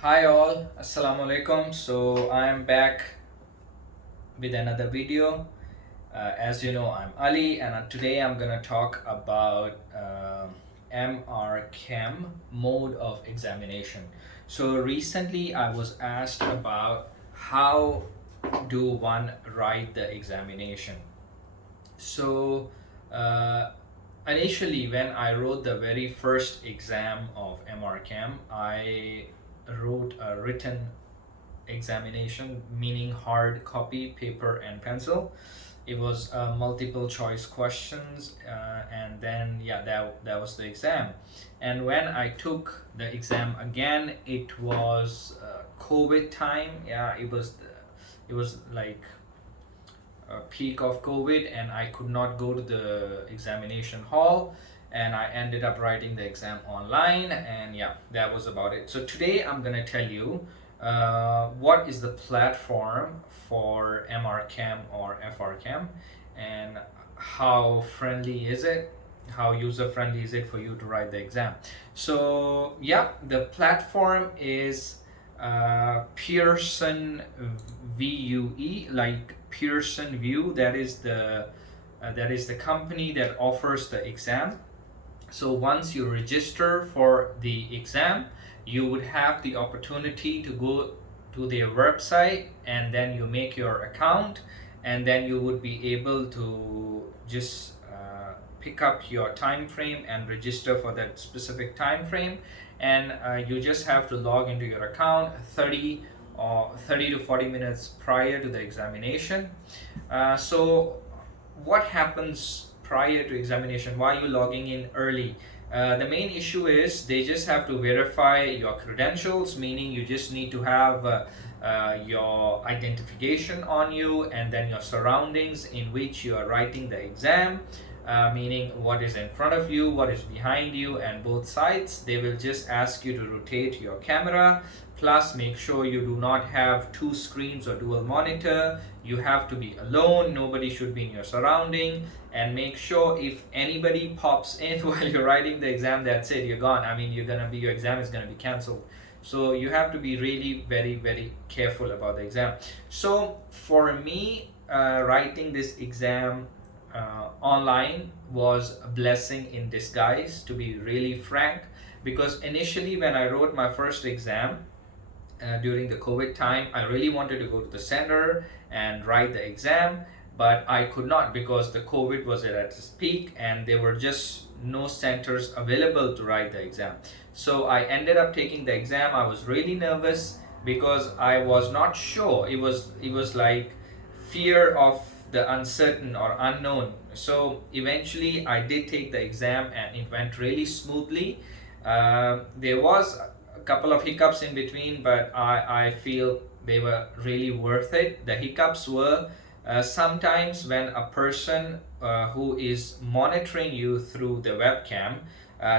Hi all, Assalamu alaikum. So I'm back with another video. As you know, I'm Ali, and today I'm gonna talk about MRCEM, mode of examination. So recently I was asked about how do one write the examination. So uh, initially, when I wrote the very first exam of MRCAM, I wrote a written examination, meaning hard copy, paper, and pencil. It was multiple choice questions, and then yeah, that was the exam. And when I took the exam again, it was COVID time. Yeah, it was like peak of COVID, and I could not go to the examination hall, and I ended up writing the exam online. And yeah, that was about it. So today I'm gonna tell you what is the platform for MRCAM or FRCAM, and how friendly is it, how user friendly is it for you to write the exam. So yeah, the platform is Pearson VUE, like Pearson View. That is the company that offers the exam. So once you register for the exam, you would have the opportunity to go to their website, and then you make your account, and then you would be able to just pick up your time frame and register for that specific time frame. And you just have to log into your account 30 to 40 minutes prior to the examination. So what happens prior to examination? Why are you logging in early? The main issue is they just have to verify your credentials, meaning you just need to have your identification on you, and then your surroundings in which you are writing the exam, meaning what is in front of you, what is behind you, and both sides. They will just ask you to rotate your camera. Plus, make sure you do not have two screens or dual monitor. You have to be alone, nobody should be in your surrounding. And make sure if anybody pops in while you're writing the exam, that's it, you're gone. I mean, your exam is gonna be cancelled. So you have to be really very very careful about the exam. So for me, writing this exam online was a blessing in disguise, to be really frank, because initially when I wrote my first exam during the COVID time, I really wanted to go to the center and write the exam, but I could not because the COVID was at its peak and there were just no centers available to write the exam. So I ended up taking the exam. I was really nervous because I was not sure. It was like fear of the uncertain or unknown. So eventually I did take the exam and it went really smoothly. There was a couple of hiccups in between, but I feel they were really worth it. The hiccups were sometimes when a person who is monitoring you through the webcam,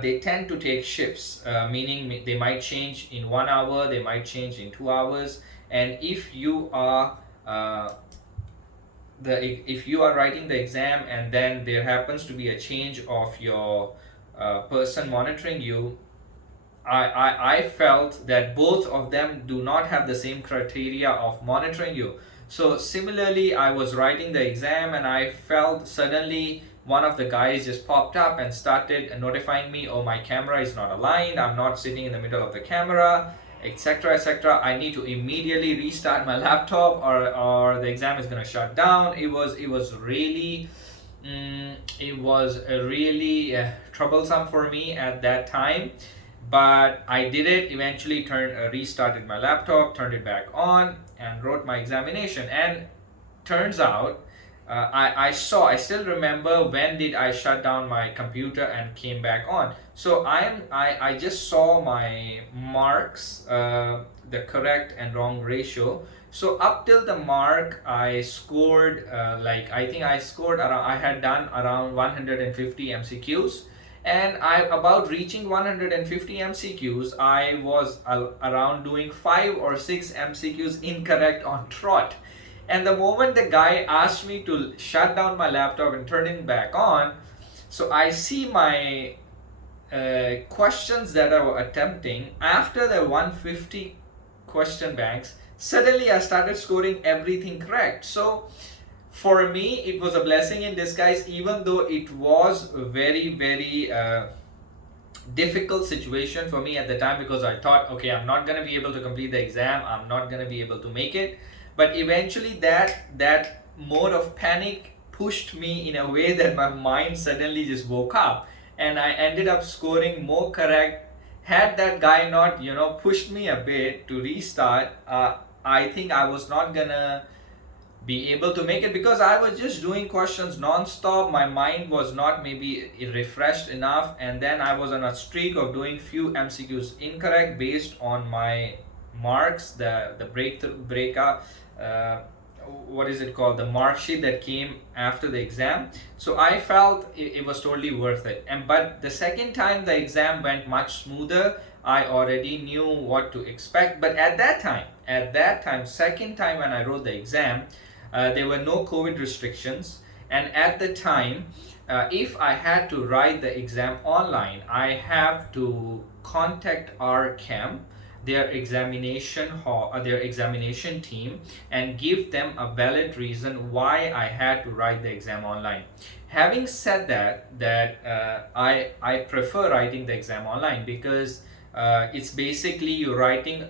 they tend to take shifts, meaning they might change in 1 hour, they might change in 2 hours. And if you are writing the exam and then there happens to be a change of your person monitoring you, I felt that both of them do not have the same criteria of monitoring you. So similarly, I was writing the exam and I felt suddenly one of the guys just popped up and started notifying me, oh, my camera is not aligned, I'm not sitting in the middle of the camera, etc., etc. I need to immediately restart my laptop, or the exam is going to shut down. It was really troublesome for me at that time, but I did it eventually. Restarted my laptop, turned it back on, and wrote my examination. And turns out, I still remember when did I shut down my computer and came back on. So I just saw my marks, the correct and wrong ratio. So up till the mark, I scored like I think I scored around. I had done around 150 MCQs, and I about reaching 150 MCQs. I was around doing 5 or 6 MCQs incorrect on trot. And the moment the guy asked me to shut down my laptop and turn it back on, so I see my questions that I was attempting after the 150 question banks, suddenly I started scoring everything correct. So for me, it was a blessing in disguise, even though it was a very difficult situation for me at the time, because I thought, okay, I'm not going to be able to complete the exam, I'm not going to be able to make it. But eventually that mode of panic pushed me in a way that my mind suddenly just woke up, and I ended up scoring more correct. Had that guy not, pushed me a bit to restart, I think I was not gonna be able to make it, because I was just doing questions non-stop. My mind was not maybe refreshed enough, and then I was on a streak of doing few MCQs incorrect based on my marks, the breakout, what is it called, the mark sheet that came after the exam. So I felt it was totally worth it. And but the second time the exam went much smoother. I already knew what to expect. But at that time, second time when I wrote the exam, there were no COVID restrictions, and at the time, if I had to write the exam online, I have to contact RCEM, their examination hall, their examination team, and give them a valid reason why I had to write the exam online. Having said that, I prefer writing the exam online, because it's basically you're writing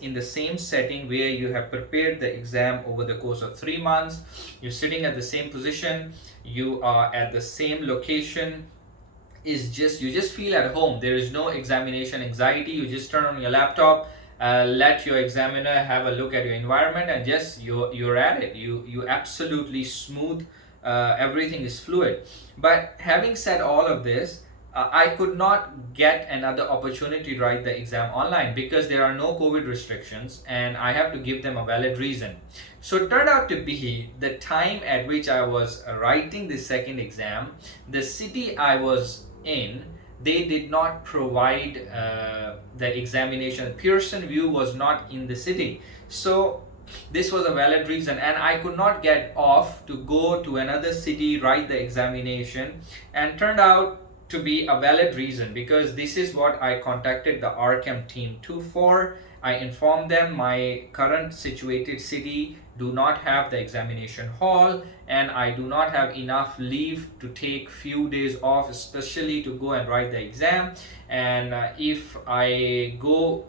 in the same setting where you have prepared the exam over the course of 3 months. You're sitting at the same position, you are at the same location. You just feel at home. There is no examination anxiety. You just turn on your laptop, let your examiner have a look at your environment, and just you're at it. You absolutely smooth. Everything is fluid. But having said all of this, I could not get another opportunity to write the exam online, because there are no COVID restrictions and I have to give them a valid reason. So it turned out to be the time at which I was writing the second exam, the city I was in, they did not provide the examination. Pearson VUE was not in the city. So this was a valid reason, and I could not get off to go to another city, write the examination, and turned out to be a valid reason, because this is what I contacted the RCEM team for. I informed them my current situated city do not have the examination hall, and I do not have enough leave to take few days off, especially to go and write the exam. And if I go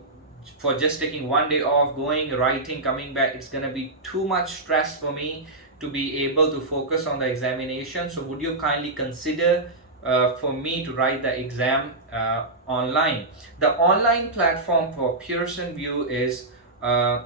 for just taking one day off, going, writing, coming back, it's gonna be too much stress for me to be able to focus on the examination. So would you kindly consider for me to write the exam online? The online platform for Pearson VUE is I'll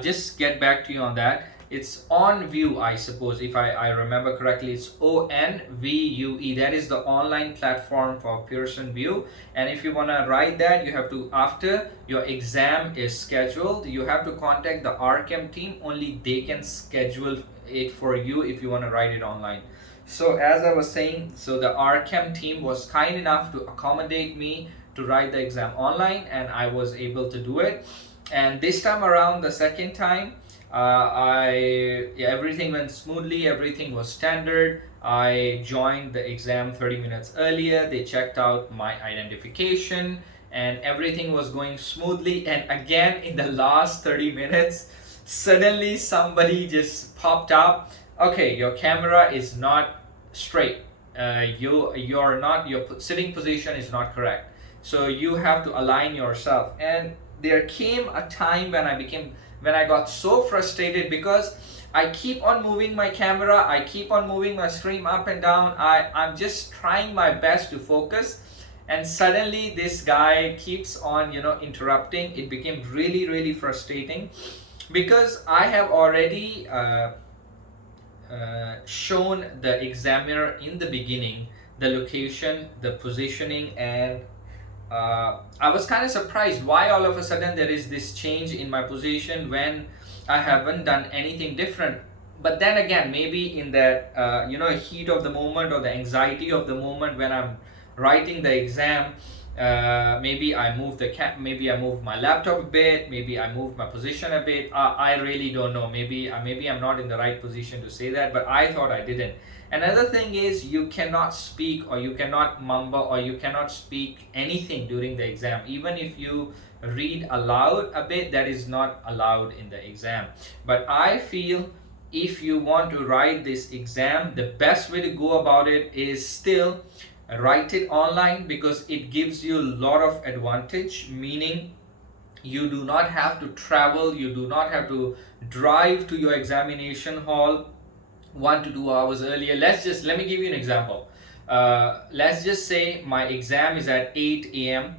just get back to you on that. It's OnVUE, I suppose, if I remember correctly. It's ONVUE. That is the online platform for Pearson VUE. And if you want to write that, you have to, after your exam is scheduled, you have to contact the RCEM team. Only they can schedule it for you if you want to write it online. So as I was saying, so the RCEM team was kind enough to accommodate me to write the exam online, and I was able to do it. And this time around, the second time, everything went smoothly, everything was standard. I joined the exam 30 minutes earlier. They checked out my identification, and everything was going smoothly. And again, in the last 30 minutes, suddenly somebody just popped up. Okay, your camera is not straight. Your sitting position is not correct. So you have to align yourself. And there came a time when I got so frustrated, because I keep on moving my camera, I keep on moving my screen up and down. I'm just trying my best to focus, and suddenly this guy keeps on interrupting. It became really frustrating, because I have already shown the examiner in the beginning the location, the positioning, and I was kind of surprised why all of a sudden there is this change in my position when I haven't done anything different. But then again, maybe in that heat of the moment or the anxiety of the moment when I'm writing the exam, maybe I move maybe I move my laptop a bit, maybe I move my position a bit. I really don't know. Maybe I'm not in the right position to say that, but I thought I didn't. Another thing is you cannot speak or you cannot mumble or you cannot speak anything during the exam. Even if you read aloud a bit, that is not allowed in the exam. But I feel if you want to write this exam, the best way to go about it is still write it online, because it gives you a lot of advantage, meaning you do not have to travel, you do not have to drive to your examination hall 1 to 2 hours earlier. Let me give you an example. Let's just say my exam is at 8 a.m.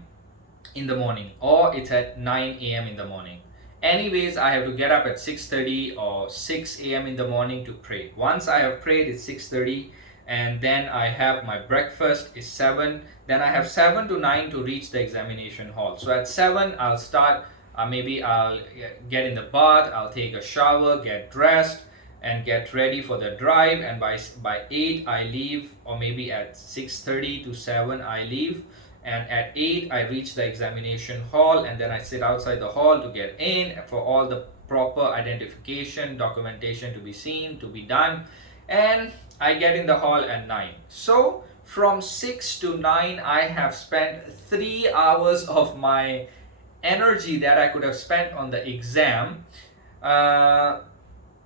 in the morning, or it's at 9 a.m. in the morning. Anyways, I have to get up at 6:30 or 6 a.m. in the morning to pray. Once I have prayed, it's 6:30, and then I have my breakfast is 7. Then I have 7 to 9 to reach the examination hall. So at 7, I'll start. Maybe I'll get in the bath, I'll take a shower, get dressed, and get ready for the drive. And by 8 I leave, or maybe at 6:30 to 7 I leave, and at 8 I reach the examination hall, and then I sit outside the hall to get in for all the proper identification documentation to be seen, to be done, and I get in the hall at 9. So from 6 to 9 I have spent 3 hours of my energy that I could have spent on the exam.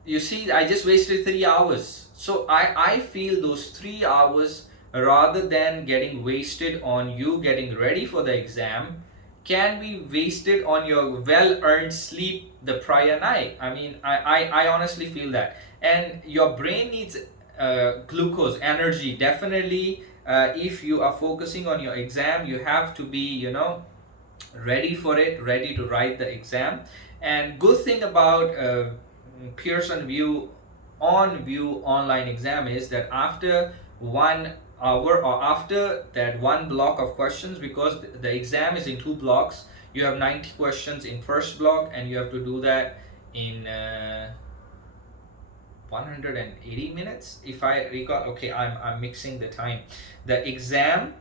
You see, I just wasted 3 hours. So I feel those 3 hours, rather than getting wasted on you getting ready for the exam, can be wasted on your well-earned sleep the prior night. I mean, I honestly feel that. And your brain needs glucose, energy. Definitely, if you are focusing on your exam, you have to be, ready for it, ready to write the exam. And good thing about Pearson VUE online exam is that after 1 hour, or after that one block of questions, because the exam is in 2 blocks, you have 90 questions in first block, and you have to do that in 180 minutes if I recall. Okay, I'm mixing the time. The exam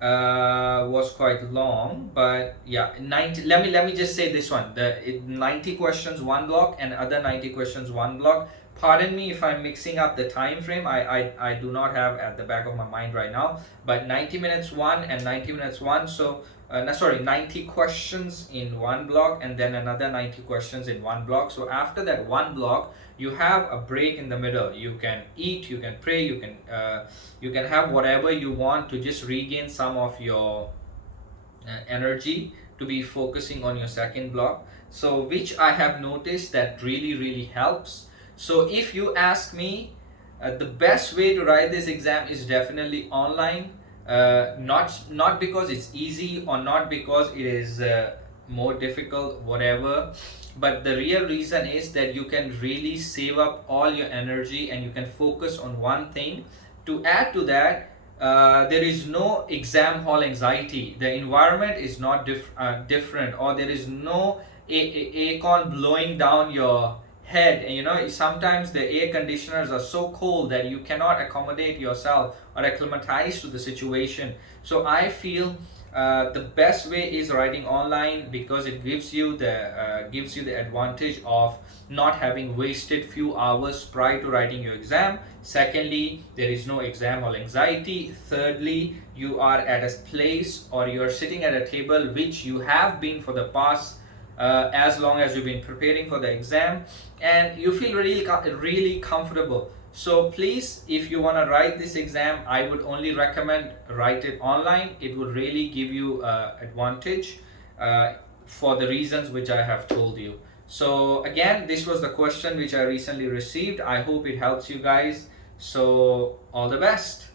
was quite long, but yeah, 90. Let me just say this one: 90 questions 1 block, and other 90 questions 1 block. Pardon me if I'm mixing up the time frame. I do not have at the back of my mind right now, but 90 minutes 1 and 90 minutes 1. So 90 questions in 1 block, and then another 90 questions in 1 block. So after that 1 block, you have a break in the middle. You can eat, you can pray, you can have whatever you want to just regain some of your energy to be focusing on your second block. So which I have noticed that really helps. So if you ask me, the best way to write this exam is definitely online. Not because it's easy, or not because it is more difficult, whatever, but the real reason is that you can really save up all your energy and you can focus on one thing. To add to that, there is no exam hall anxiety. The environment is not different, or there is no aircon blowing down your head. And sometimes the air conditioners are so cold that you cannot accommodate yourself or acclimatize to the situation. So I feel the best way is writing online, because it gives you the advantage of not having wasted few hours prior to writing your exam. Secondly, there is no exam hall anxiety. Thirdly, you are at a place, or you are sitting at a table which you have been for the past as long as you've been preparing for the exam, and you feel really comfortable. So please, if you want to write this exam, I would only recommend write it online. It would really give you advantage for the reasons which I have told you. So again, this was the question which I recently received. I hope it helps you guys. So all the best.